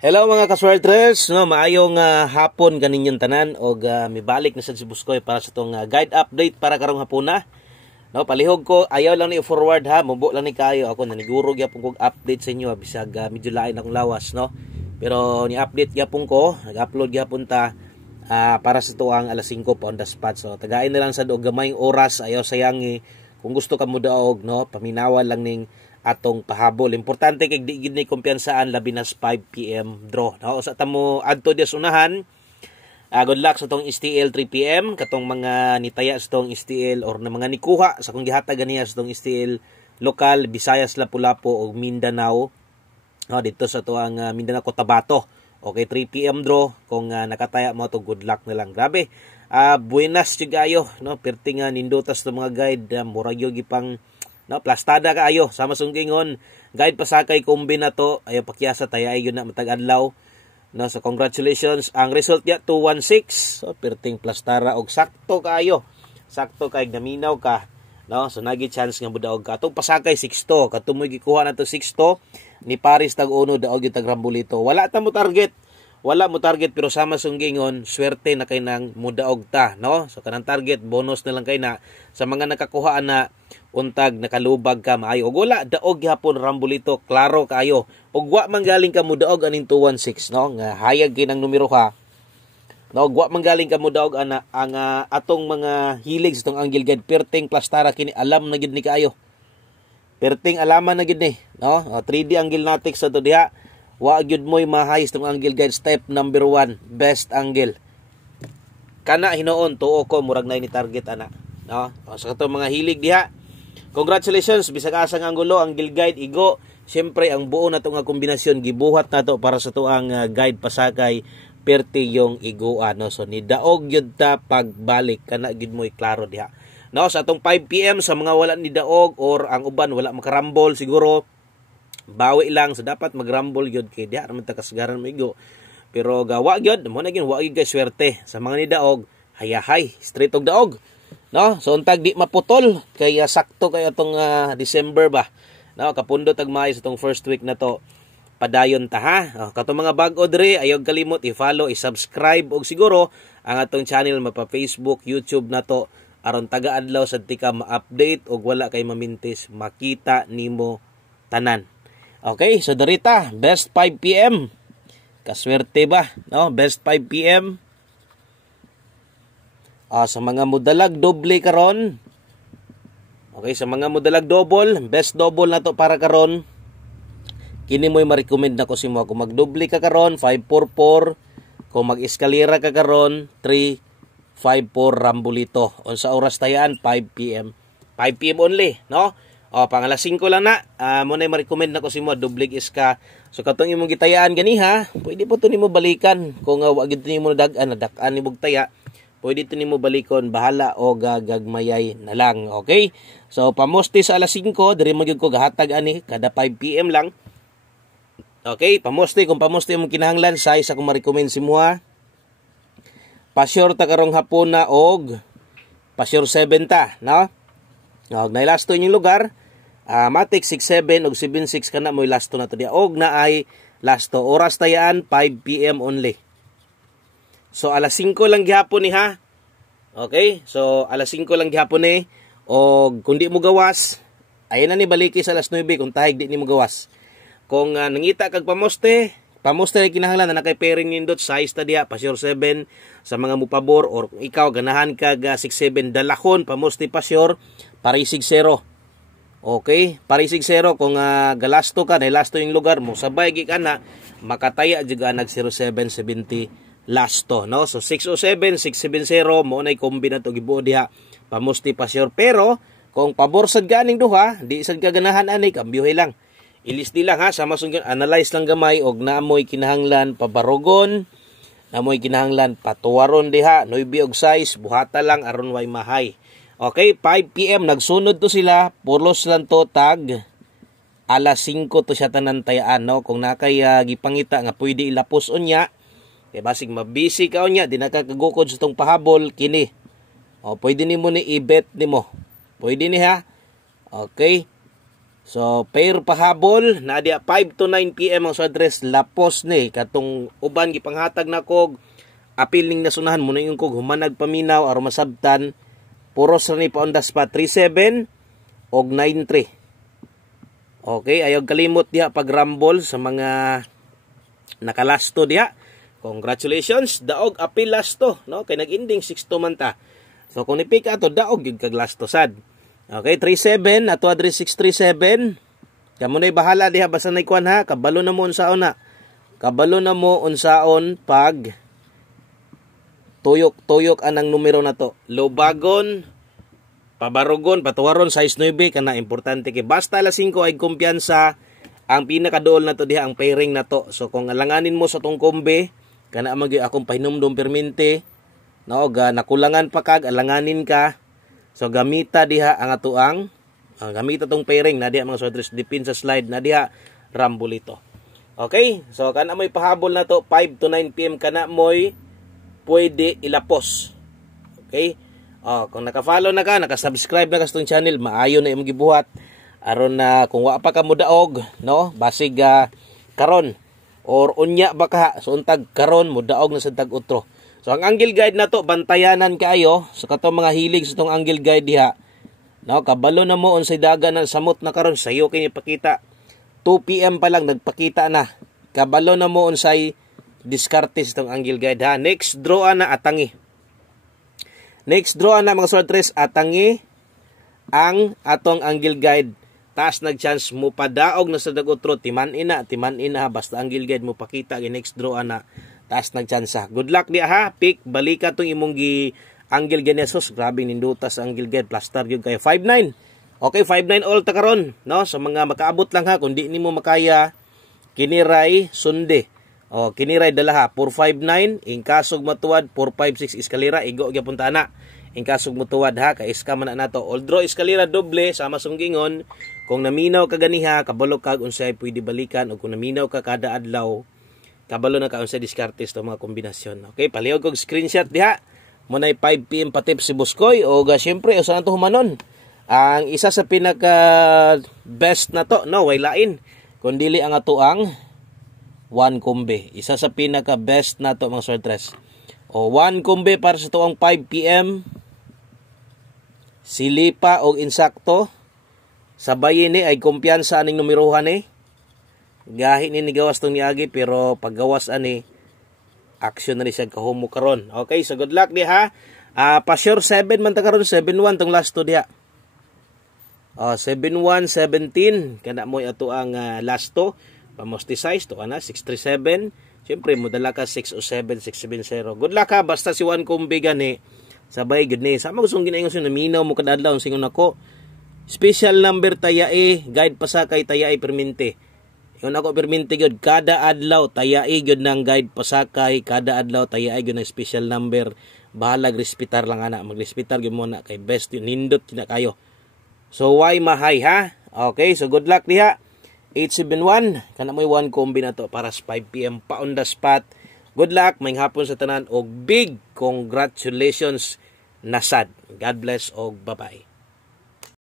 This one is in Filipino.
Hello mga kaswertres, no, maayong hapon kaninyong tanan og mibalik na sad si Buskoy para sa tong guide update para karong hapuna. No, palihog ko, ayaw lang ni forward ha, mubo lang ni kayo ako naniguro gyapon kog update sa inyo bisag medyo lain akong lawas, no. Pero ni update gyapon ko, nag-upload gyapon ta para sa tuang alas 5 pa on the spot. So tagain na lang sad og gamayng oras, ayaw sayangi. Kung gusto ka mo daog, no, paminawan lang ning atong pahabol. Importante kay di gid ni kumpiyansaan labi na 5 PM draw. No, sa tamo adto dias unahan. Good luck sa tong STL 3 PM katong mga nitaya sa tong STL or na mga nikuha sa kung gihatag ganiya sa tong STL lokal Visayas, Lapu-Lapu ug Mindanao. No, dito sa tuang Mindanao Cotabato. Okay, 3 PM draw kung nakataya mo to, good luck na lang. Grabe. Buenas jugayo, no, perting nindutas to mga guide, murag yo gipang no, plastada kaayo sama sunggingon guide pasakay kumbi na to ayo pakyasa tayay yun na matag adlaw, no. So congratulations, ang result ya 216, so perting plastara og sakto kaayo, sakto kay gaminaw ka, no. So nagi chance nga budaog ka atong pasakay 6 katumoy gikuha na to 6 ni Paris tag uno daog yung tag Rambulito. Wala mo target pero sama sunggingon swerte na kay nang mudaog ta, no. So kanang target bonus na lang kay na sa mga nakakuha na untag nakalubag ka maayo og wala daog gyapon Rambulito, klaro kaayo og wa manggaling ka mudaog aning 216, no, nga hayag kinang numero ha, no, wa manggaling ka mudaog ana ang atong mga hilig sa tong angle guide perting plastara kini alam na gid ni kaayo, perting alaman na gid ni, no. 3D angle natik sa to diha, wa gyud moy mahayos tong angle guide. Step number 1, best angle kana hinoon tuo ko murag na ni target ana, no. Sa to mga hilig diha, congratulations, bisag asa nga angulo angle guide igo. Siyempre ang buo na to nga kombinasyon gibuhat na to para sa tuang guide pasakay perti yung iguan, no. So ni daog gyud ta pagbalik kana gyud moy klaro diha, no. Sa atong 5 PM sa mga wala ni daog or ang uban wala makarambol siguro bawi lang, so dapat magrambol gyud kay diha man ta kasagaran maigo. Pero gawa gyud mo na gyud wa gyud kay swerte sa mga ni daog, hayahay straight og daog, no. So untag di maputol kay sakto kay atong December ba, no, kapundo tag Mayo sa tong first week na to padayon ta ha. Katong mga bag-o dre ayaw kalimot i-follow, i-subscribe og siguro ang atong channel mapa Facebook, YouTube na to aron taga-adlaw sad ti ka ma-update og wala kay mamintis, makita nimo tanan. Okay, so darita, best 5 PM. Kaswerte ba, no? Best 5 PM. Sa mga modalag doble karon. Okay, sa mga modalag double, best double na to para karon. Kini mo'y ma-recommend nako si mo kung magdoble ka karon 544, kung mag-eskalera ka karon 354 Rambulito. Unsa oras tayaan 5 PM. 5 PM only, no? Pang alas 5 lang na, mo na ma-recommend nako si mo doblig iska. So katong imong gitayaan ganiha, pwede po to nimo balikan kung wa gid nimo nadak-an ni bugtaya. Pwede to nimo balikon, bahala o gagmayay na lang, okay? So pamosti sa alas 5, diri mo gyud ko gahatag ani kada 5 PM lang. Okay, pamosti kung pamosti imong kinahanglan size ako ma-recommend si mo ha. Pa-sure ta karong hapon na og pa-sure 7 ta, no? Og nailasto inyong lugar, matik 67 og 76 kana mo'y lasto na to dia. Og na ay lasto oras tayaan 5 PM only. So alas 5 lang gihapon ni ha. Okay? So alas 5 lang gihapon ni, og kung di mo gawas, ayan na ni baliki sa alas 9 kung tahig di ni mo gawas. Kung nangita kag pamoste ay kinahanglan na nakay pairing nindot size ta diha pa-sure 7 sa mga mupabor or kung ikaw ganahan kag 67 dalahon pamoste pa-sure parisig 0. Okay, parisig 0 kung galasto ka na lasto yung lugar mo sabay gi kana makataya jud nag 0770 lasto, no. So 607 670 mo nay kombi na to gibuo diha pamoste pa-sure. Pero kung pabor sad ganing duha di sad gaganahan ani kambyuhay lang. Ilis di lang ha, sama sunggan analyze lang gamay og naamoy kinahanglan pabarogon, naamoy kinahanglan patuwaron diha, noibi og size, buhata lang aron way mahay. Okay, 5 PM nagsunod to sila, pulos lang to tag alas 5 to siya tanan tayaan, no. Kung nakay gipangita nga pwede ilapos unya, kay basig mabisi ka unya, di nakakagukod sa tong pahabol kini. Pwede nimo ni i-bet nimo. Pwede ni ha. Okay. So pair pahabol na dia 5 to 9 PM ang address lapos ni katong uban gipanghatag na kog apil ning nasunahan mo na yung kog humanag paminaw aron masabtan puros ra ni pa on the spot 37 og 93. Okay, ayaw kalimot diha pag rumble sa mga nakalasto diha. Congratulations, daog apil lasto, no? Kay nag-ending 6-2 man ta. So kung ni-pick ato daog gyud kag lasto sad. Okay, 37 ato address 637. Kamo nay bahala diha basta nay kuan ha, kabalo na mo unsaon na. Kabalo na mo unsaon pag tuyok anang numero na to. Lobagon, pabarugon, patuwaron size 9 kana importante kay basta alas 5 ay kumpiyansa. Ang pinakadool na to diha ang pairing na to. So kung alanganin mo sa tong kombe, kana magi akong pahinumdom permente, no, ga nakulangan pa kag alanganin ka. So gamita diha ang atuang gamita tong pairing na diha mga sodres dipin sa slide na diha rumble ito. Okay? So kana moy pahabol na to 5 to 9 PM kana moy pwede ilapos. Okay? Kung naka-follow na ka, naka-subscribe na ka sa itong channel, maayo na imong gibuhat. Aron na kung wa pa ka mo daog, no? Basig karon or unya ba ka suntag karon mo daog na sa tag utro. So ang angle guide na to bantayanan kaayo sa katong mga hilig sa itong angle guide diha. No, kabalo na mo unsay dagan ng samot na karon sayo kay ipakita. 2 PM pa lang nagpakita na. Kabalo na mo unsay diskarte sa itong angle guide ha. Next draw na atangi. Next draw na mga sortres atangi ang atong angle guide. Taas nag-chance mo padaog na sa dagotro timan ina basta angle guide mo pakita gi next draw na taas nag-chance. Good luck diha ha. Pick balika tong imong gi angle ganesos. Grabe ninduta sa angle guide plaster gyud kay 59. Okay, 59 all ta karon, no? Sa mga makaabot lang ha, kung di nimo makaya kiniray sunde. Kiniray dala ha 459 ing kasog matuwad 456 eskalera igo gyapon ta na. Ing kasog matuwad ha kay iska man na nato. All draw eskalera doble sama sunggingon. Kung naminaw ka ganiha kabalo kag unsay pwede balikan o kung naminaw ka kada adlaw kabalo na ka unsay diskartes to mga kombinasyon. Okay, palihog kog screenshot diha. Munay 5 PM patip si Buskoy o syempre usa to humanon. Ang isa sa pinaka best na to, no, way lain kun dili ang atuang one kombe. Isa sa pinaka best na to mga sortres. One kombe para sa tuang 5 PM. Silipa o insakto. Sabay ni ay kumpiyansa aning numerohan ni. Gahi ni gawas tong niagi pero paggawas ani action na ni siya kahumo karon. Okay, so good luck di ha. Pa sure 7 man ta karon 7-1 tong last to diha. 7-1 17 kana mo ato ang last to. Pamosti size to kana 637. Siyempre mo dala ka 607 670. Good luck ha basta si one kombe gani. Sabay gud ni. Sama gustong ginaingon sa naminaw mo kadadlaw singon ako. Special number tayae guide pa sa kay tayae permente. Yung ako permente gyud kada adlaw tayae gyud ng guide pasakay kada adlaw tayae gyud ng special number. Bahala respetar lang ana magrespetar gyud mo na kay best yun nindot na kayo. So why mahay ha? Okay, so good luck diha. 871 kana moy one kombi na to para sa 5 PM pa on the spot. Good luck may hapon sa tanan og big congratulations nasad. God bless og bye-bye.